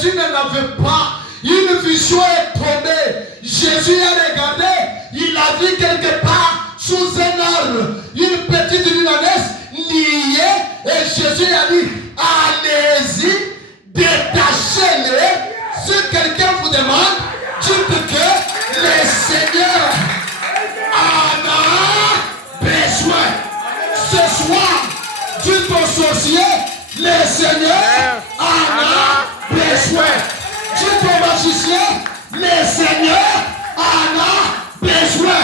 Jésus n'en avait pas. Une vision est tombée. Jésus a regardé. Il a vu quelque part sous un arbre une petite lunasse liée. Et Jésus a dit, allez-y, détachez-les. Si quelqu'un vous demande, dites que le Seigneur en a besoin. Ce soir, dites au sorcier, le Seigneur en a besoin. Dites au magicien, le Seigneur en a besoin.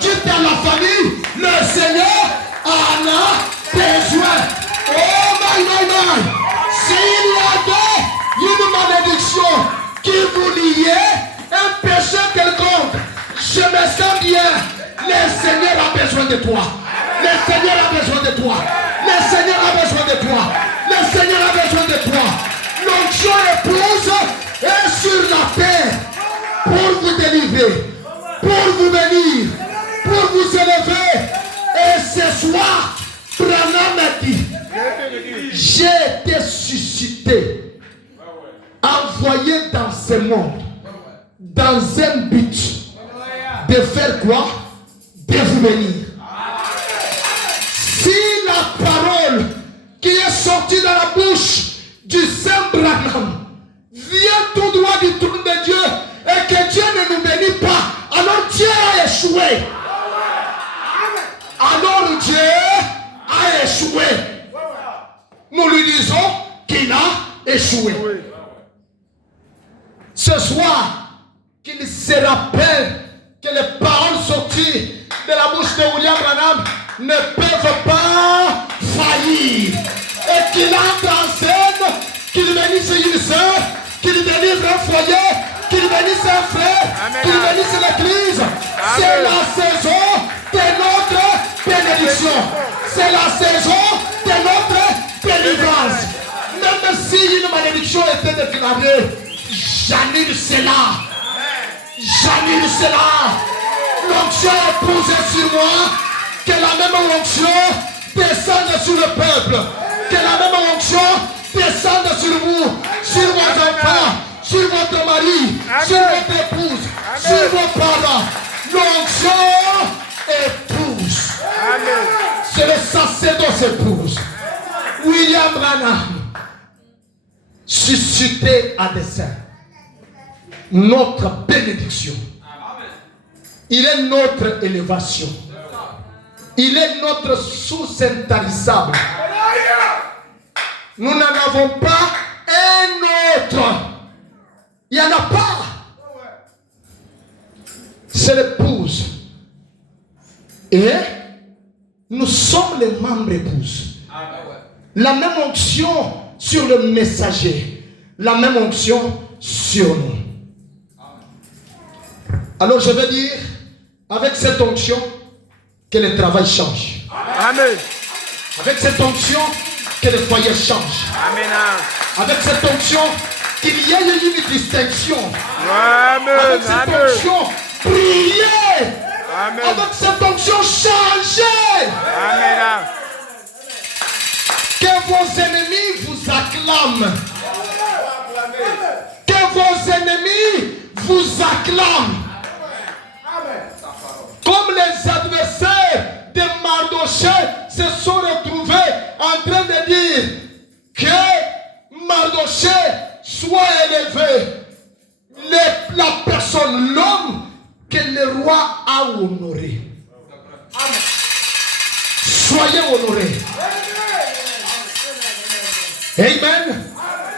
Dites à la famille, le Seigneur en a besoin. Oh my. S'il y avait une malédiction qui vous liait, un péché quelconque, je me sens bien. Le Seigneur a besoin de toi. Le Seigneur a besoin de toi. Le Seigneur a besoin de toi. Le Seigneur a besoin de toi. L'onction épouse est sur la terre pour vous délivrer, pour vous bénir, pour vous élever. Et ce soir, Branham a dit, j'ai été suscité, envoyé dans ce monde, dans un but de faire quoi? De vous bénir. Si la parole qui est sortie dans la bouche du Saint Branham vient tout droit du trône de Dieu et que Dieu ne nous bénit pas, alors Dieu a échoué. Alors Dieu a échoué. Nous lui disons qu'il a échoué. Ce soir, qu'il se rappelle que les paroles sorties de la bouche de William Branham ne peuvent pas faillir. Et qu'il entre en scène, qu'il bénisse une sœur, qu'il délivre un foyer, qu'il bénisse un frère, qu'il bénisse l'église. C'est la saison de notre bénédiction. C'est la saison de notre délivrance. Même si une malédiction était déclarée, j'annule cela. J'annule cela. L'onction est posée sur moi. Que la même onction descende sur le peuple. Que la même onction descende sur vous, sur vos enfants, sur votre mari, sur votre épouse, sur vos parents. L'onction épouse. C'est le sacerdoce épouse. William Branham, suscité à dessein. Notre bénédiction. Il est notre élévation. Il est notre source intarissable. Nous n'en avons pas un autre. Il n'y en a pas. C'est l'épouse. Et nous sommes les membres épouses. La même onction sur le messager. La même onction sur nous. Alors je veux dire, avec cette onction, que le travail change. Amen. Avec cette onction, que le foyer change. Amen. Avec cette onction, qu'il y ait une distinction. Amen. Avec cette onction, prier. Amen. Avec cette onction, changer. Amen. Que vos ennemis vous acclament. Que vos ennemis vous acclament. Comme les adversaires de Mardochée se sont retrouvés en train de dire que Mardochée soit élevé. La personne, l'homme que le roi a honoré. Soyez honorés. Amen.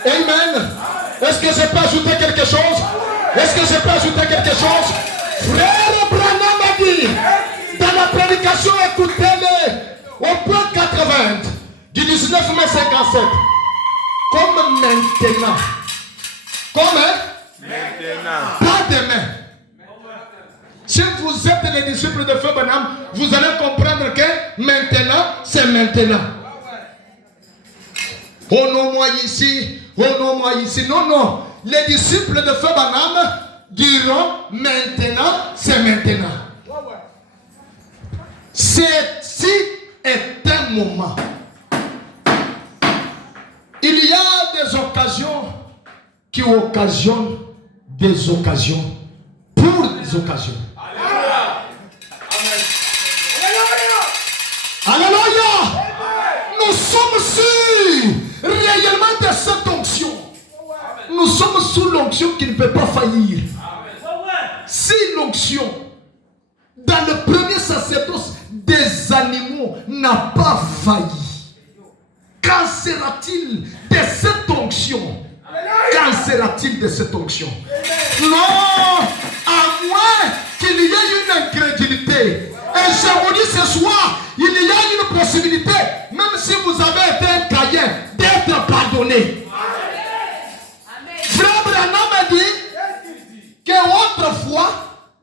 Amen. Est-ce que je peux ajouter quelque chose? Est-ce que je peux ajouter quelque chose? Frère Branham a dit dans la prédication, écoutez-le, au point 80 du 19 mai 57, comme maintenant, pas demain. Si vous êtes les disciples de Feu Branham, vous allez comprendre que maintenant, c'est maintenant. Honore-moi ici, honore-moi ici. Non, non. Les disciples de Feu Branham diront maintenant, c'est maintenant. Ceci est un moment. Il y a des occasions qui occasionne des occasions pour des occasions. Alléluia. Nous sommes sûrs réellement de cette onction. Nous sommes sous l'onction qui ne peut pas faillir. Si l'onction dans le premier sacerdoce des animaux n'a pas failli, qu'en sera-t-il de cette onction? Qu'en sera-t-il de cette onction? Non, à moins qu'il y ait une incrédulité. Et je vous dis ce soir, il y a une possibilité, même si vous avez été un Caïn, d'être pardonné. Frère Branham a dit qu'autrefois,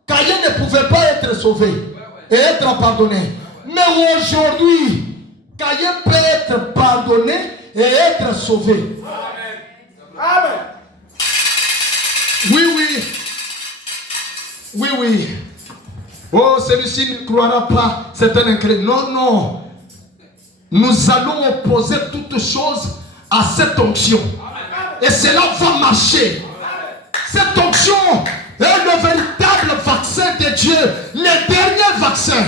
Caïn ne pouvait pas être sauvé et être pardonné. Mais aujourd'hui, Caïn peut être pardonné et être sauvé. Amen. Oui. Oh, celui-ci ne croira pas, c'est un incrédule. Non. Nous allons opposer toutes choses à cette onction. Et cela va marcher. Cette onction est le véritable vaccin de Dieu. Le dernier vaccin.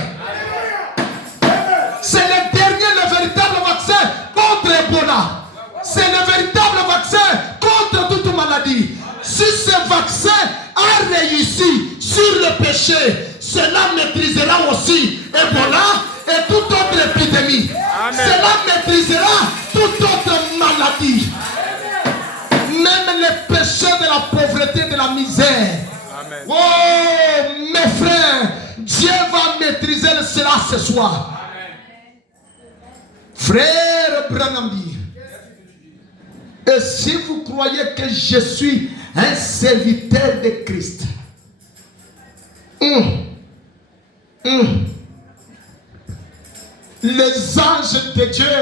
C'est le véritable vaccin contre Ebola. C'est le véritable vaccin contre toute maladie. Si ce vaccin a réussi sur le péché, cela maîtrisera aussi Ebola et toute autre épidémie. Amen. Cela maîtrisera toute autre maladie. Même les péchés de la pauvreté, de la misère. Amen. Oh, mes frères, Dieu va maîtriser cela ce soir. Amen. Frère Branham dit, et si vous croyez que je suis un serviteur de Christ, les anges de Dieu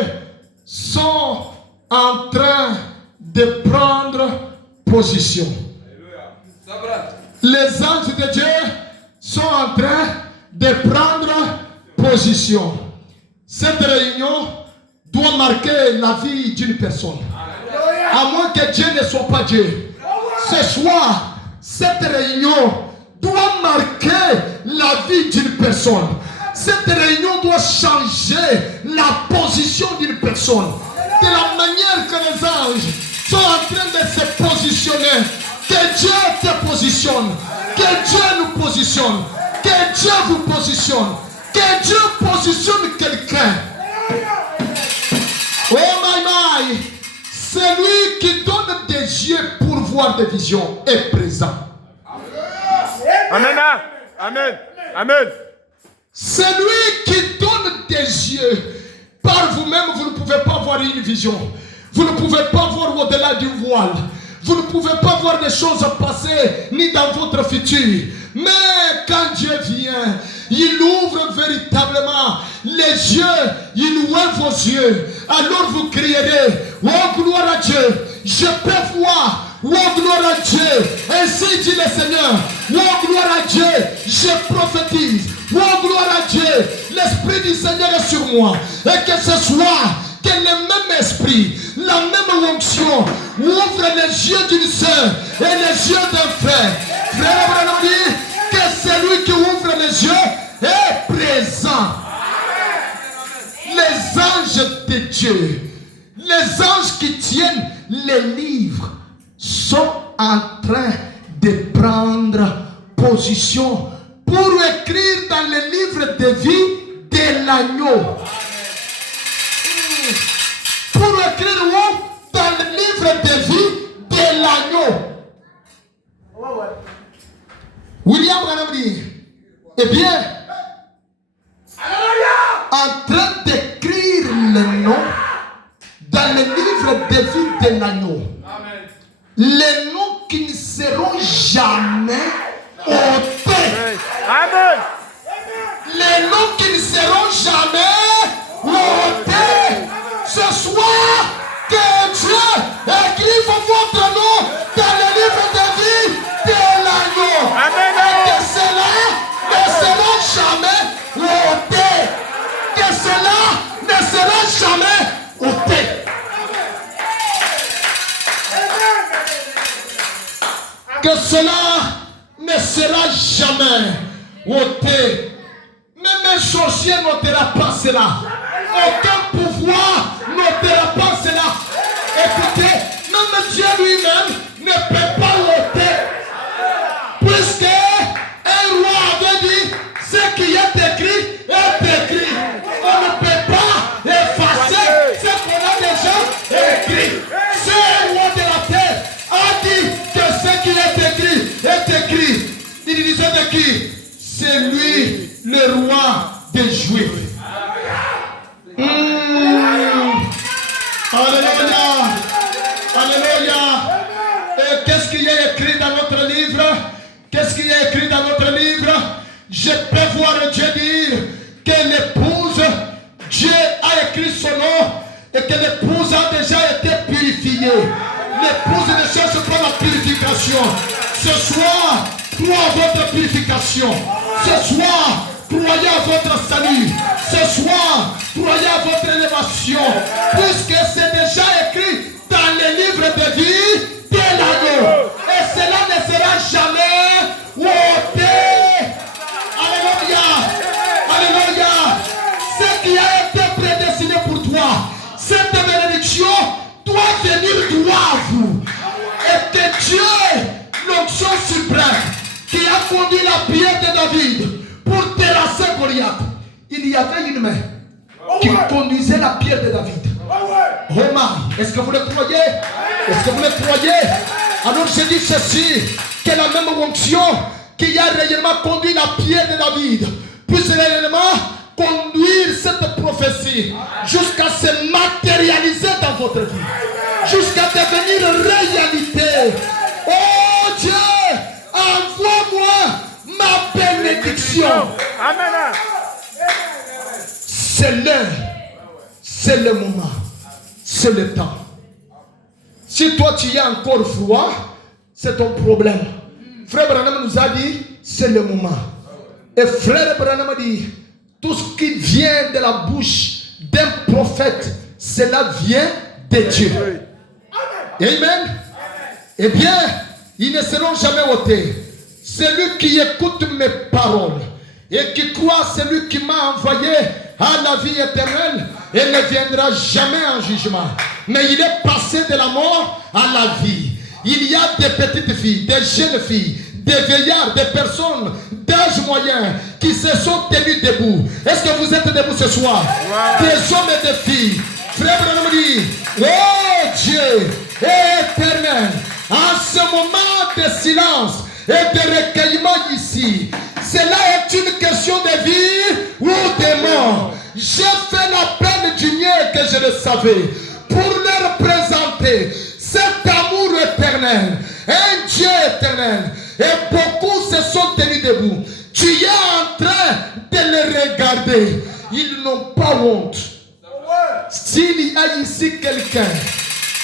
sont en train de prendre position. Les anges de Dieu sont en train de prendre position. Cette réunion doit marquer la vie d'une personne. À moins que Dieu ne soit pas Dieu. Ce soir, cette réunion doit marquer la vie d'une personne. Cette réunion doit changer la position d'une personne. De la manière que les anges sont en train de se positionner. Que Dieu te positionne. Que Dieu nous positionne. Que Dieu vous positionne. Que Dieu positionne quelqu'un. Oh my. Celui qui donne des yeux pour voir des visions est présent. Amen. Amen. Celui qui donne des yeux, par vous-même, vous ne pouvez pas voir une vision. Vous ne pouvez pas voir au-delà du voile. Vous ne pouvez pas voir des choses passées, ni dans votre futur. Mais quand Dieu vient, il ouvre véritablement les yeux, il ouvre vos yeux. Alors vous crierez, oh gloire à Dieu, je peux voir, oh gloire à Dieu. Ainsi dit le Seigneur, oh gloire à Dieu, je prophétise, oh gloire à Dieu, l'Esprit du Seigneur est sur moi. Et que ce soit que le même esprit, la même onction ouvre les yeux d'une sœur et les yeux d'un frère. Frère Branham dit que celui qui ouvre les yeux est présent. Les anges de Dieu, les anges qui tiennent les livres sont en train de prendre position pour écrire dans le livre de vie de l'agneau. Pour écrire où? Dans le livre de vie de l'agneau. William Branham dit, eh bien, en train d'écrire le nom dans le livre de vie de l'agneau, les noms qui ne seront jamais ôtés. Amen. Les noms qui ne seront jamais ôtés. Ce soir, que Dieu écrive votre nom dans le livre de vie de l'agneau. Amen. Et que cela ne sera jamais ôté. Que cela ne sera jamais ôté. que cela ne sera jamais ôté. Même un sorcier n'ôtera pas cela. Aucun pouvoir n'ôtera pas cela. Écoutez, même Dieu lui-même ne peut pas ôter. Puisque un roi avait dit, ce qui est écrit est écrit. On ne peut pas effacer ce qu'on a déjà écrit. Ce roi de la terre a dit que ce qui est écrit est écrit. Il disait de qui? C'est lui, le roi des Juifs. Alléluia. Alléluia. Et qu'est-ce qui est écrit dans notre livre? Qu'est-ce qui est écrit dans notre livre? Je peux voir Dieu dire que l'épouse, Dieu a écrit son nom et que l'épouse a déjà été purifiée. L'épouse ne cherche pas la purification. Ce soir, croyez à votre purification. Ce soir, croyez à votre salut. Ce soir, croyez à votre élévation. Puisque c'est déjà écrit dans les livres de vie de l'agneau. Et cela ne sera jamais ôté. Alléluia. Alléluia. Ce qui a été prédestiné pour toi, cette bénédiction doit venir droit à vous. Et que Dieu, l'onction suprême, qui a conduit la pierre de David pour terrasser Goliath, il y avait une main qui conduisait la pierre de David. Oh my, est-ce que vous le croyez? Est-ce que vous le croyez? Alors je dis ceci, que la même onction qui a réellement conduit la pierre de David puisse réellement conduire cette prophétie jusqu'à se matérialiser dans votre vie, jusqu'à devenir réalité. Oh Dieu, envoie-moi ma bénédiction. Amen. C'est l'heure, c'est le moment, c'est le temps. Si toi tu y as encore froid, c'est ton problème. Frère Branham nous a dit, c'est le moment. Et frère Branham a dit, tout ce qui vient de la bouche d'un prophète, cela vient de Dieu. Amen. Eh bien, ils ne seront jamais ôtés. Celui qui écoute mes paroles et qui croit celui qui m'a envoyé à la vie éternelle, et ne viendra jamais en jugement. Mais il est passé de la mort à la vie. Il y a des petites filles, des jeunes filles, des veillards, des personnes d'âge moyen qui se sont tenues debout. Est-ce que vous êtes debout ce soir? Wow. Des hommes et des filles. Frère Branham dit, oh Dieu éternel, en ce moment de silence et de recueillement ici, cela est une question de vie ou de mort. J'ai fait l'appel du mieux que je le savais pour leur présenter cet amour éternel, un Dieu éternel. Et beaucoup se sont tenus debout. Tu es en train de les regarder. Ils n'ont pas honte. S'il y a ici quelqu'un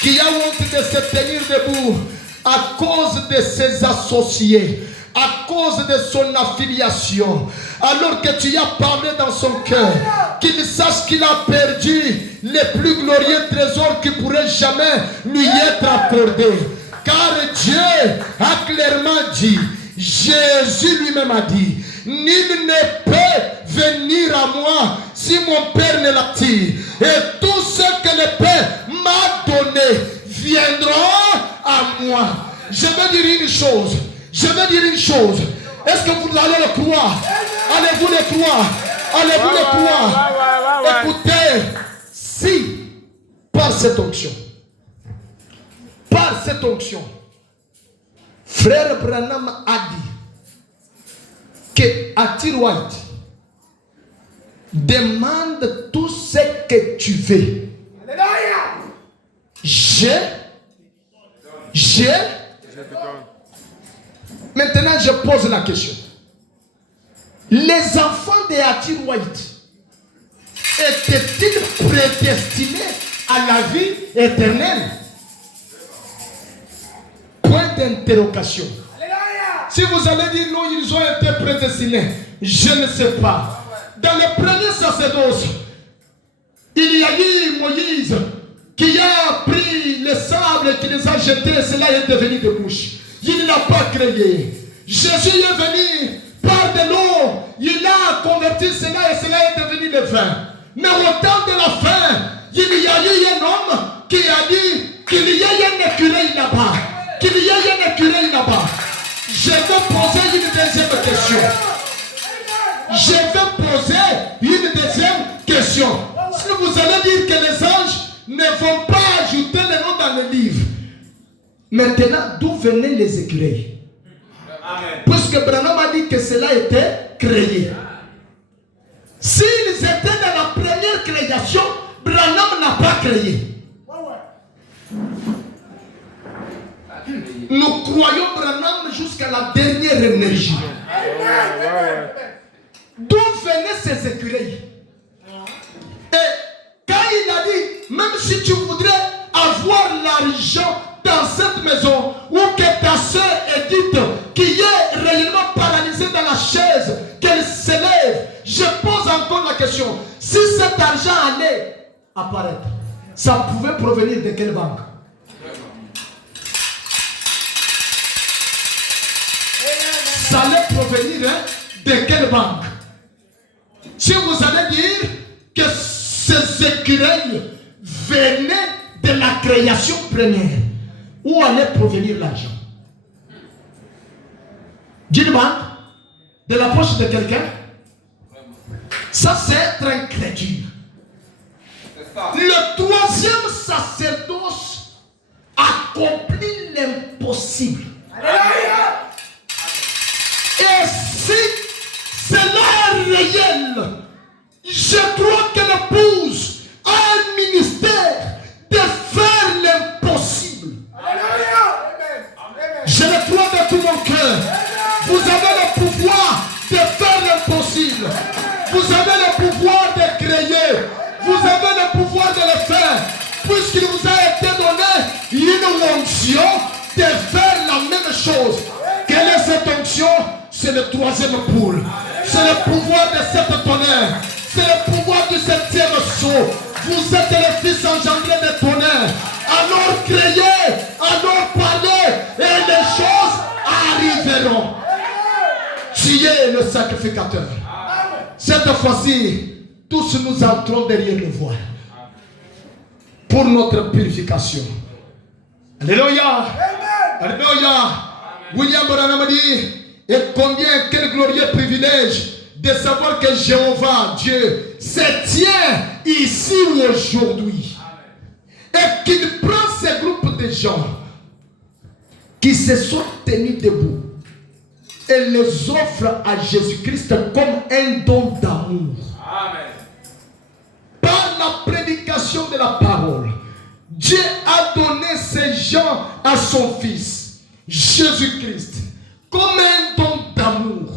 qui a honte de se tenir debout à cause de ses associés, à cause de son affiliation, alors que tu as parlé dans son cœur, qu'il sache qu'il a perdu les plus glorieux trésors qui pourraient jamais lui être accordés. Car Dieu a clairement dit, Jésus lui-même a dit, nul ne peut venir à moi si mon Père ne l'attire. Et tous ceux que le Père m'a donné viendront à moi. Je veux dire une chose. Je veux dire une chose. Est-ce que vous allez le croire? Allez-vous le croire? Allez-vous le croire? Écoutez, si par cette onction, frère Branham a dit que Attir White demande tout ce que tu veux. Maintenant, je pose la question. Les enfants de Attir White étaient-ils prédestinés à la vie éternelle? Point d'interrogation. Si vous allez dire non, ils ont été prédestinés, je ne sais pas. Dans le premier sacerdoce, il y a eu Moïse qui a pris le sable et qui les a jetés, et cela est devenu de bouche. il n'a pas créé. Jésus est venu par de l'eau, il a converti cela et cela est devenu le vin. Mais au temps de la fin, il y a eu un homme qui a dit qu'il y a un écureuil là-bas. Qu'il y a un écureuil là-bas. Je vais poser une deuxième question. Je vais poser une deuxième question. Si vous allez dire que les anges ne vont pas ajouter les noms dans le livre. Maintenant, d'où venaient les écureuils? Puisque Branham a dit que cela était créé. S'ils étaient dans la première création, Branham n'a pas créé. Nous croyons Branham jusqu'à la dernière énergie. D'où venaient ces écureuils? Et quand il a dit, même si tu voudrais avoir l'argent dans cette maison, ou que ta soeur Edith, qui est réellement paralysée dans la chaise, qu'elle s'élève, je pose encore la question, si cet argent allait apparaître, ça pouvait provenir de quelle banque? Ça allait provenir de quelle banque? Si vous allez dire que ces écureuils venaient de la création première, où allait provenir l'argent? D'une banque? De la poche de quelqu'un? Ça, c'est être incrédule. Le troisième sacerdoce accomplit l'impossible. Et si cela est réel, je crois que l'épouse a un ministère de faire l'impossible. Je le crois de tout mon cœur. Vous avez le pouvoir de faire l'impossible. Vous avez le pouvoir de créer. Vous avez le pouvoir de le faire. Puisqu'il vous a été donné une onction de faire la même chose. Quelle est cette onction? C'est le troisième poule. C'est le pouvoir de cette tonnerre. C'est le pouvoir du septième sceau. Vous êtes les fils engendrés de tonnerre. Alors créez, alors parlez, et les choses arriveront. Tu es le sacrificateur. Cette fois-ci, tous nous entrons derrière le voile pour notre purification. Alléluia. Alléluia. William Branham dit, et combien, quel glorieux privilège de savoir que Jéhovah, Dieu, se tient ici aujourd'hui. Et qu'il prend ces groupes de gens qui se sont tenus debout et les offre à Jésus-Christ comme un don d'amour. Par la prédication de la parole, Dieu a donné ces gens à son Fils, Jésus-Christ, comme un don d'amour.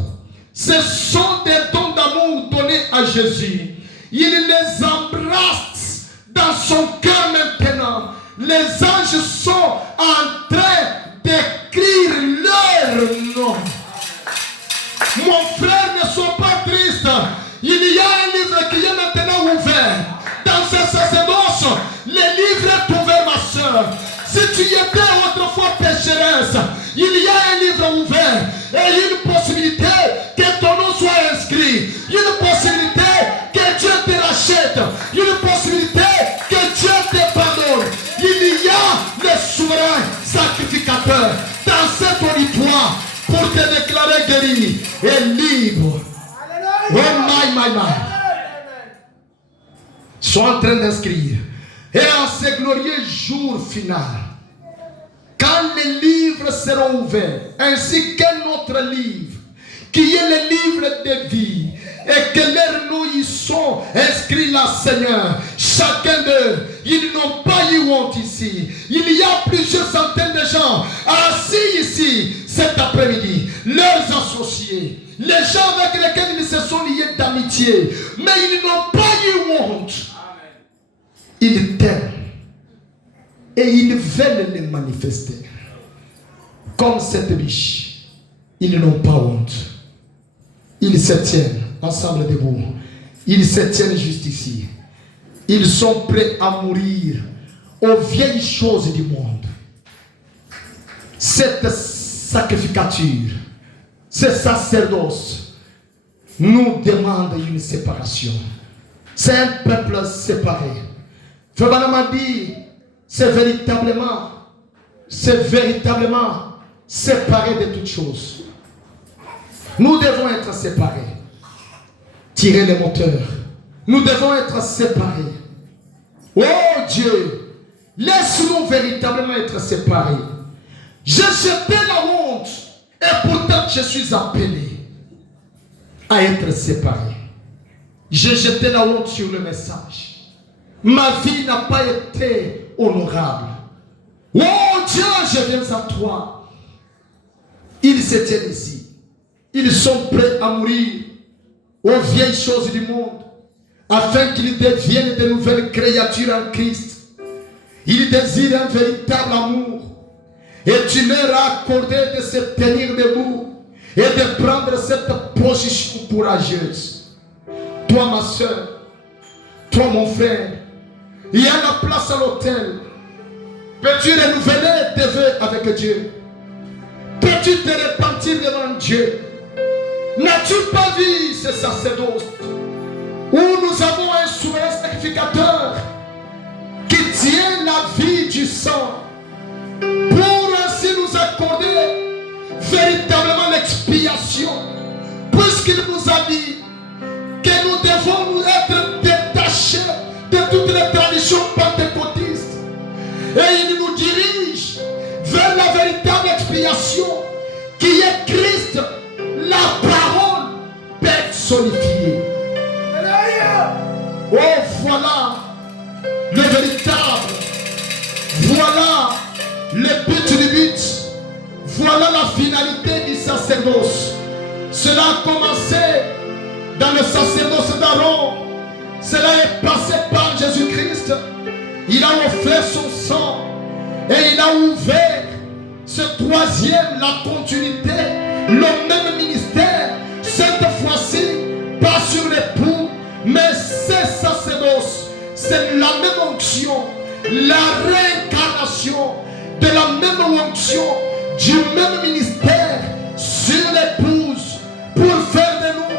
Ce sont des dons d'amour donnés à Jésus. Il les embrasse dans son cœur maintenant. Les anges sont en train d'écrire leur nom. Mon frère, ne sois pas triste. Il y a un livre qui est maintenant ouvert. Dans ce sacerdoce, le livre est ouvert, ma soeur. Si tu étais autrefois pécheresse, il y a un livre ouvert et une possibilité que ton nom soit inscrit. Une possibilité que Dieu te rachète. Une possibilité que Dieu te pardonne. Il y a le souverain sacrificateur dans cet auditoire pour te déclarer guéri et libre. Oh my. Sois en train d'inscrire. Et en ce glorieux jour final, quand les livres seront ouverts, ainsi qu'un autre livre, qui est le livre de vie, et que leurs noms y sont inscrits là, Seigneur, chacun d'eux, ils n'ont pas eu honte ici. Il y a plusieurs centaines de gens assis ici cet après-midi, leurs associés, les gens avec lesquels ils se sont liés d'amitié, mais ils n'ont pas eu honte. Ils t'aiment et ils veulent les manifester. Comme cette biche, ils n'ont pas honte. Ils se tiennent ensemble debout. Ils se tiennent juste ici. Ils sont prêts à mourir aux vieilles choses du monde. Cette sacrificature, ce sacerdoce, nous demande une séparation. C'est un peuple séparé. Frère Branham a dit, c'est véritablement séparé de toutes choses. Nous devons être séparés. Tirer les moteurs. Nous devons être séparés. Oh Dieu, laisse-nous véritablement être séparés. J'ai jeté la honte et pourtant je suis appelé à être séparé. J'ai jeté la honte sur le message. Ma vie n'a pas été honorable. Oh Dieu, je viens à toi. Ils se tiennent ici. Ils sont prêts à mourir aux vieilles choses du monde afin qu'ils deviennent de nouvelles créatures en Christ. Ils désirent un véritable amour. Et tu leur as accordé de se tenir debout et de prendre cette position courageuse. Toi, ma soeur, toi, mon frère, il y a la place à l'autel. Peux-tu renouveler tes vœux avec Dieu? Peux-tu te repentir devant Dieu? N'as-tu pas vu ce sacerdoce où nous avons un souverain sacrificateur qui tient la vie du sang pour ainsi nous accorder véritablement l'expiation, puisqu'il nous a dit que nous devons nous être détachés de toutes les traditions pentecôtistes et il nous dirige vers la véritable expiation qui est Christ, la parole personnifiée. Oh, voilà le véritable, voilà le but du but, voilà la finalité du sacerdoce. Cela a commencé dans le sacerdoce d'Aaron, cela est passé par Jésus-Christ. Il a offert son sang et il a ouvert ce troisième, la continuité, le même ministère, cette fois-ci, pas sur l'époux, mais c'est sacerdoce, c'est la même onction, la réincarnation de la même onction, du même ministère sur l'épouse, pour faire de nous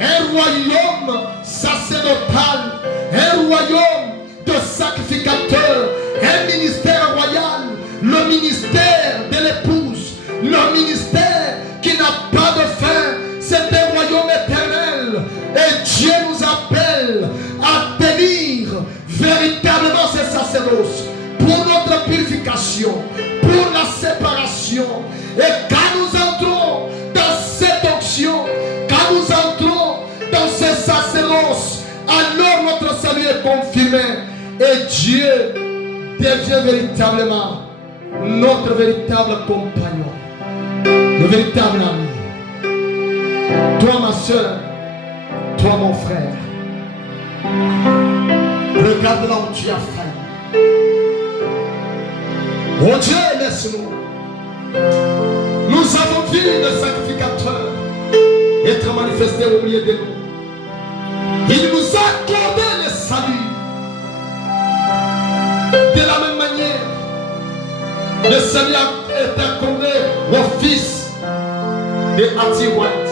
un royaume sacerdotal, un royaume de sacrificateurs, un ministère royal, le ministère de l'épouse, le ministère qui n'a pas de fin, c'est un royaume éternel. Et Dieu nous appelle à tenir véritablement ce sacerdoce pour notre purification, pour la séparation. Et quand nous entrons dans cette onction, quand nous entrons dans ce sacerdoce, alors notre salut est confirmé et Dieu devient véritablement notre véritable compagnon, le véritable ami. Toi, ma soeur, toi, mon frère, regarde là où tu as failli. Oh Dieu, laisse-nous. Nous avons vu le sacrificateur être manifesté au milieu de nous. Il nous a accordé le salut. De la même manière, le salut a été accordé au fils de Hattie White.